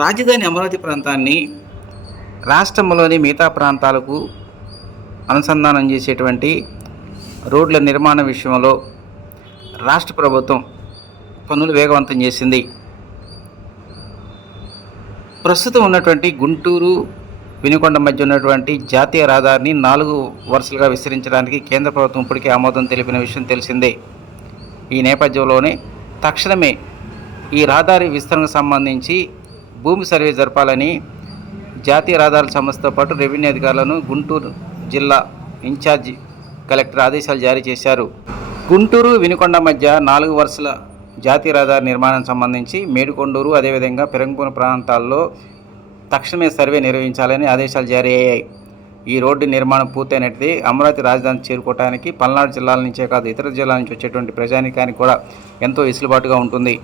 రాజధాని అమరావతి ప్రాంతాన్ని రాష్ట్రంలోని మిగతా ప్రాంతాలకు అనుసంధానం చేసేటువంటి రోడ్ల నిర్మాణ విషయంలో రాష్ట్ర ప్రభుత్వం పనులు వేగవంతం చేసింది. ప్రస్తుతం ఉన్నటువంటి గుంటూరు వినుకొండ మధ్య ఉన్నటువంటి జాతీయ రహదారిని నాలుగు వరుసలుగా విస్తరించడానికి కేంద్ర ప్రభుత్వం ఇప్పటికే ఆమోదం తెలిపిన విషయం తెలిసిందే. ఈ నేపథ్యంలోనే తక్షణమే ఈ రహదారి విస్తరణకు సంబంధించి భూమి సర్వే జరపాలని జాతీయ రహదారుల సంస్థతో పాటు రెవెన్యూ అధికారులను గుంటూరు జిల్లా ఇన్ఛార్జి కలెక్టర్ ఆదేశాలు జారీ చేశారు. గుంటూరు వినుకొండ మధ్య నాలుగు వరుసల జాతీయ రహదారి నిర్మాణం సంబంధించి మేడుకొండూరు అదేవిధంగా పెరంగపూర్ ప్రాంతాల్లో తక్షణమే సర్వే నిర్వహించాలని ఆదేశాలు జారీ అయ్యాయి. ఈ రోడ్డు నిర్మాణం పూర్తయినట్టు అమరావతి రాజధాని చేరుకోవడానికి పల్నాడు జిల్లాల నుంచే కాదు ఇతర జిల్లాల నుంచి వచ్చేటువంటి ప్రజానికానికి కూడా ఎంతో వెసులుబాటుగా ఉంటుంది.